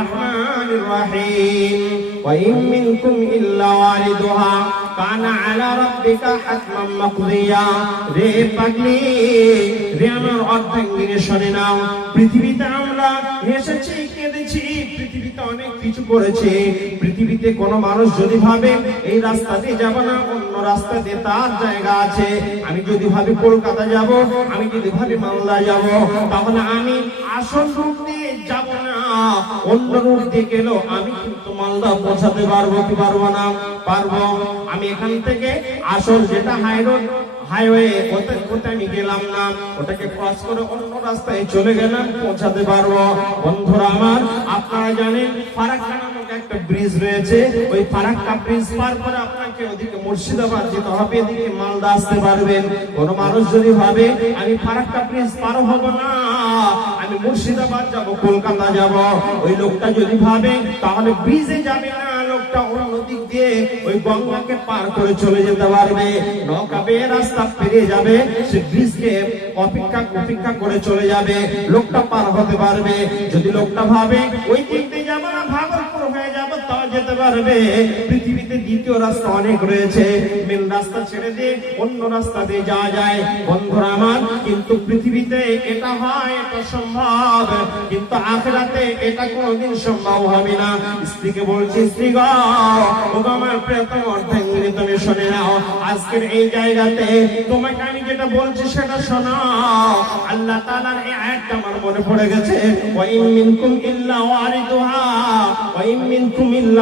الرحمن الرحيم وإن منكم إلا واردها كان على ربك حتما مقضيا রে পাগলি রে আমার অর্ধাঙ্গিনী শোনে নাও পৃথিবীতে আমরা হেসেছি কেঁদেছি পৃথিবীতে অনেক কিছু করেছি পৃথিবীতে কোনো মানুষ যদি ভাবে এই রাস্তা দিয়ে যাব না অন্য রাস্তা দিয়ে তার জায়গা আছে আমি যদি ভাবি কলকাতা যাব আমি যদি ভাবি মালদা যাব তাহলে আমি আসল রুট দিয়ে যাব না অন্য রুট দিয়ে গেলেও আমি কিন্তু মালদা পৌঁছাতে পারব কি পারব না? পারব। আমি এখান থেকে আসল যেটা হাই হাইওয়ে ওটা আমি গেলাম না। ওটাকে ক্রস করে অন্য রাস্তায় চলে গেলাম, পৌঁছাতে পারব। বন্ধুরা আমার, আপনারা জানেন ফারাক্কা ভাবে ভাবে, তাহলে ব্রিজে যাবে না, লোকটা দিয়ে ওই গঙ্গাকে পার করে চলে যেতে পারবে। নৌকা বেয়ে রাস্তা পেরিয়ে যাবে, সে ব্রিজকে অপেক্ষা অপেক্ষা করে চলে যাবে। লোকটা পার হতে পারবে। যদি লোকটা ভাবে, ওই দিক দিয়ে যাব না তাও যেতে পারবে। পৃথিবীতে দ্বিতীয় রাস্তা অনেক রয়েছে। মেন রাস্তা ছেড়ে দিয়ে অন্য রাস্তা দিয়ে যাওয়া যায়। বন্ধুরা আমার, কিন্তু পৃথিবীতে এটা হয়, এটা সম্ভব। কিন্তু আখেরাতে এটা কোনোদিন সম্ভব হবে না। স্ত্রীকে বলছি, স্ত্রী আমার প্রিয়তম অর্ধাঙ্গিনী তুমি শুনে নাও, আজকের এই জায়গাতে তোমাকে আমি যেটা বলছি সেটা শোনো। আল্লাহ তাআলার এই আয়াতটা আমার মনে পড়ে গেছে। ওয়া ইন মিনকুম ইল্লা ওয়ারিদুহা, ওয়া ইন মিনকুম ইল্লা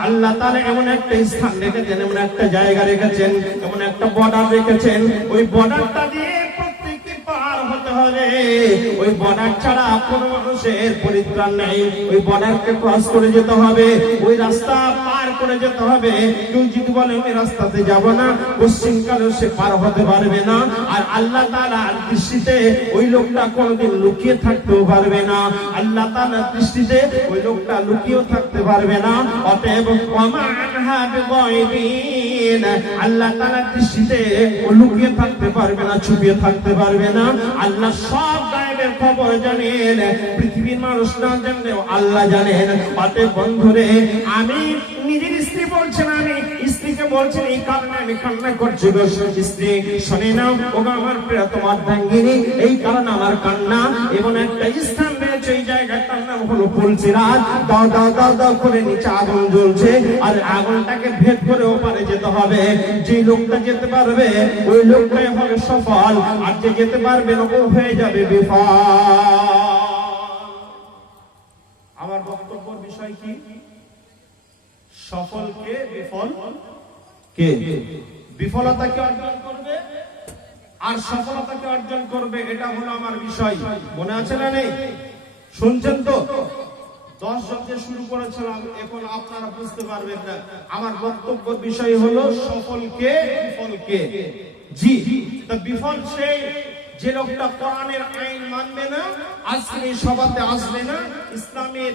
আল্লাহ তাআলা এমন একটা স্থান রেখেছেন, এমন একটা জায়গা রেখেছেন, এমন একটা বর্ডার রেখেছেন। ওই বর্ডারটা দিয়ে হবে। ওই বর্ডার ছাড়া কোনো মানুষের পরিত্রাণ নেই। ওই বর্ডারকে ক্রস করে যেতে হবে। ওই রাস্তা করে যেতে হবে। কেউ যদি বলে ওই রাস্তাতে যাব না পশ্চিমকালে সে পার হতে পারবে না। আর আল্লাহ তাআলার দৃষ্টিতে ওই লোকটা কোনোদিন লুকিয়ে থাকতেও পারবে না। আল্লাহ তাআলার দৃষ্টিতে ওই লোকটা লুকিয়েও থাকতে পারবে না। অতএব আল্লাহ তাআলার দৃষ্টিতে ও লুকিয়ে থাকতে পারবে না, ছুপিয়ে থাকতে পারবে না। আল্লাহ সব গায়েবের খবর জানেন, পৃথিবীর মানুষ না জানলেও আল্লাহ জানেন। অতএব বন্ধুরে, আমি বলছেন এই কারণে আমি কান্না করছি স্ত্রী শুনে নাও, ও আমার প্রিয়তম অর্ধাঙ্গিনী এই কারণে আমার কান্না। এবং একটা স্থান রয়েছে, এই জায়গাটার নাম হলো আমার বক্তব্যের বিষয় কি? সফলকে বিফল কে? বিফলতাকে অর্জন করবে আর সফলতাকে অর্জন করবে, এটা হলো আমার বিষয়। মনে আছে না নেই? শুনছেন তো? দশ জন যে শুরু করেছিলাম এখন আপনারা বুঝতে পারবেন না। আমার বক্তব্যের বিষয় হলো সফলকে বিফলকে জি। তা বিফল সেই যে লোকটা কোরআনের আইন মানবে না, আজকে সভাতে আসবে না, ইসলামের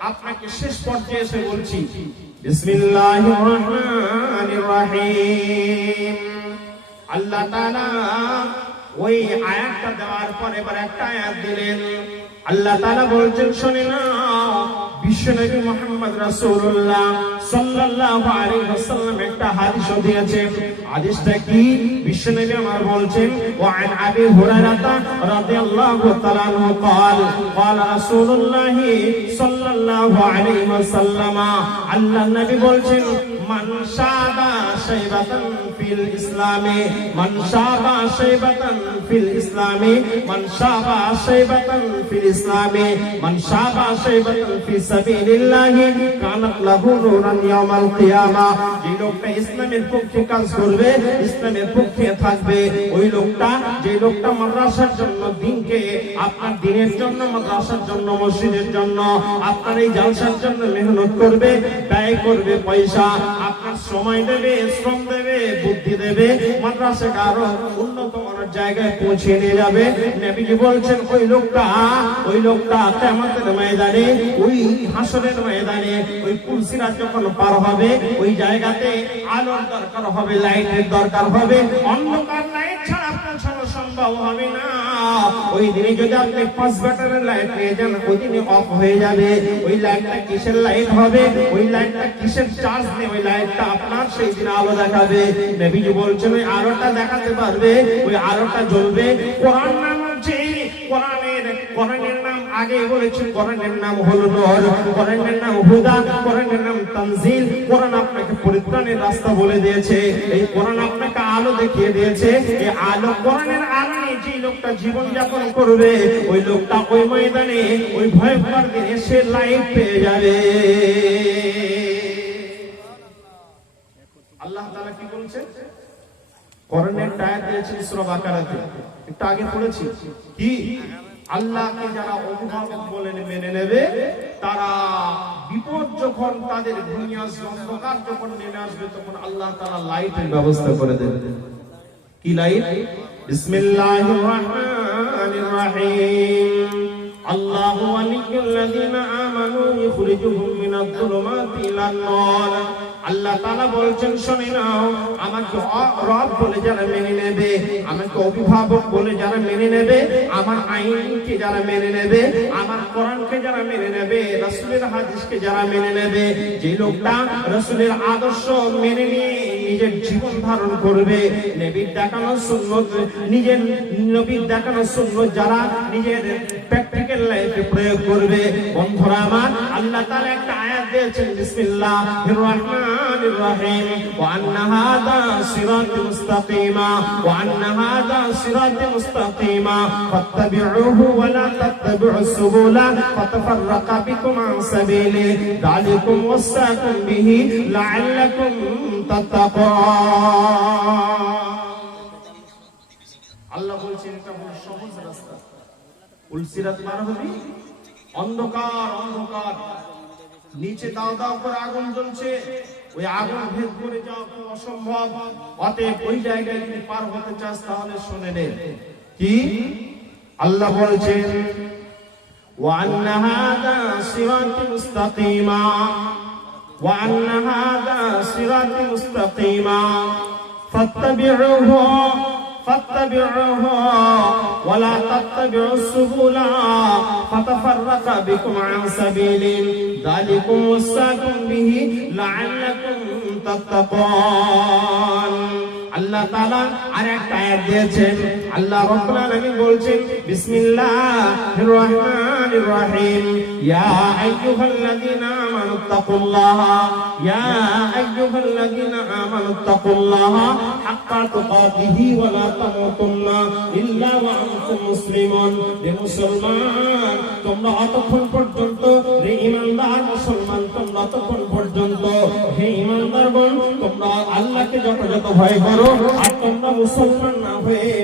আপনাকে শেষ পর্যায়ে এসে বলছি বিসমিল্লাহির রহমানির রহিম আল্লাহ তাআলা ওই আয়াতটা দেওয়ার পর এবার একটা আয়াত দিলেন। আল্লাহ তাআলা বলছেন শুনে নাও বিশ্বনবী মুহাম্মদ রাসূলুল্লাহ সাল্লাল্লাহু আলাইহি ওয়াসাল্লাম একটা হাদিস দিয়েছে হাদিসটা কি বিশ্বনবী আমার বলছেন ওয়া আন আবি হুরায়রা রাদিয়াল্লাহু তাআলা আনহু قال قال رسول الله সাল্লাল্লাহু আলাইহি ওয়াসাল্লাম আল্লাহ নবী বলছেন মান সাদা শাইবাতান ফিল ইসলামে, মান শাবা শাইবাতান ফিল ইসলামে, মান শাবা শাইবাতান ফিল ইসলামে, মান শাবা শাইবাতান ফি সাবিলিল্লাহি, কানাত লাহু নূরান ইয়াউমাল কিয়ামা। যে লোকটা ইসলামের পক্ষে কাজ করবে, ইসলামের পক্ষে থাকবে, ওই লোকটা, যে লোকটা মাদ্রাসার জন্য দিনকে, আপনার দিনের জন্য, মাদ্রাসার জন্য, মসজিদের জন্য, আপনার এই জালসার জন্য মেহনত করবে, ব্যয় করবে পয়সা, আপনার সময় দেবে, শ্রম দেবে, বুদ্ধি দেবে মাদ্রাসাকে আরও উন্নত মানের জায়গায় পৌঁছে নিয়ে যাবে। নবীজি বলছেন, ওই লোকটা ওই লোকটা কেমতের ময়দানে, ওই হাসরের ময়দানে, ওই কুলসিরা যখন পার হবে, ওই জায়গাতে আলোর দরকার হবে, লাইটের দরকার হবে, অন্ধকার লাইট ছাড়া পৌঁছানো সম্ভব হবে ওই দিনে যদি আপনি পাঁচ ব্যাটারের লাইট পেয়ে যান ওই দিনে অফ হয়ে যাবে। ওই লাইটটা কিসের লাইট হবে? ওই লাইটটা কিসের চার্জ নেই ওই লাইটটা আপনার সেই দিন আলো দেখাবে? নবীজি বলছেন ওই আলোটা দেখাতে পারবে, ওই আলোটা জ্বলবে। কোরআন নাম নাম আগে বলেছি, কোরআনের নাম হলো নূর, কোরআনের নাম হুদা, কোরআনের নাম তানজিল। কোরআন আপনাকে পরিত্রাণের রাস্তা বলে দিয়েছে। এই কোরআন আপনাকে আলো দেখিয়ে দিয়েছে। এই আলো কোরআনের আলো যে লোকটা জীবন যাপন করবে, ওই লোকটা ওই ময়দানে ওই ভয়ঙ্কর দিনে সে লাইফ পেয়ে যাবে। আল্লাহ তাআলা কি বলছেন করণের টায়ার দিয়েছেন সূরা বাকারাতে। একটু আগে পড়েছি। কি? আল্লাহকে যারা অভিভাবক বলে মেনে নেবে, তারা বিপদ যখন তাদের অন্ধকার যখন নেমে আসবে, তখন আল্লাহ তারা লাইটের ব্যবস্থা করে দেবে কি লাইট? বিসমিল্লাহির রহমানির রহিম। আল্লাহু ওয়ালিয়্যুল্লাযীনা আমানু ইখরিজুহুম মিনাজ-যুলুমাতি ইলান-নূর আল্লাহ তাআলা বলছেন, শুনে নাও, আমাকে রব বলে যারা মেনে নেবে, আমাকে অভিভাবক বলে যারা মেনে নেবে, আমার আইনকে যারা মেনে নেবে, আমার কোরআনকে যারা মেনে নেবে, রাসূলের হাদিসকে যারা মেনে নেবে, যে লোকটা রাসূলের আদর্শ মেনে নিয়ে নিজের জীবন ধারণ করবে। নবীর দেখানো সুন্নত, নিজের নবীর দেখানো সুন্নত যারা নিজের প্র্যাকটিক্যাল লাইফে প্রয়োগ করবে। বন্ধুরা আমার, আল্লাহ তাআলা একটা আয়াত দিয়েছেন, বিসমিল্লাহির রহমানির অন্ধকার। নিচে দাও দাও করে আগুন জ্বলছে। ওই আগুন ভেদ করে যাওয়া খুব অসম্ভব অতএব ওই জায়গায় যদি পার হতে চাস তাহলে শুনে নে কি আল্লাহ বলছেন وأن هذا صراطي مستقيما وأن هذا صراطي مستقيما فاتبعوه فاتبعوه ولا تتبعوا السبل فتفرق بكم عن سبيله ذلكم وصاكم به لعلكم تتقون আল্লাহ তাআলা আরেকটা আয়াত দিয়েছেন আল্লাহ রাব্বুল আলামিন বলছেন বিসমিল্লাহির রহমানির রহিম ইয়া আইয়ুহাল্লাযীনা আমানু তাকুল্লাহা ইয়া আইয়ুহাল্লাযীনা আমানু তাকুল্লাহা হাক্কা তুকাতিহি ওয়া লা তামুতুন্না ইল্লা ওয়া আনতুম মুসলিমুন হে মুসলমান, তোমরা অতক্ষণ পর্যন্ত, হে ঈমানদার মুসলমান, তোমরা ততক্ষণ পর্যন্ত, হে ঈমানদারগণ তোমরা আল্লাহকে যথাযথ ভয় করো আর তোমরা মুসলমান না হয়ে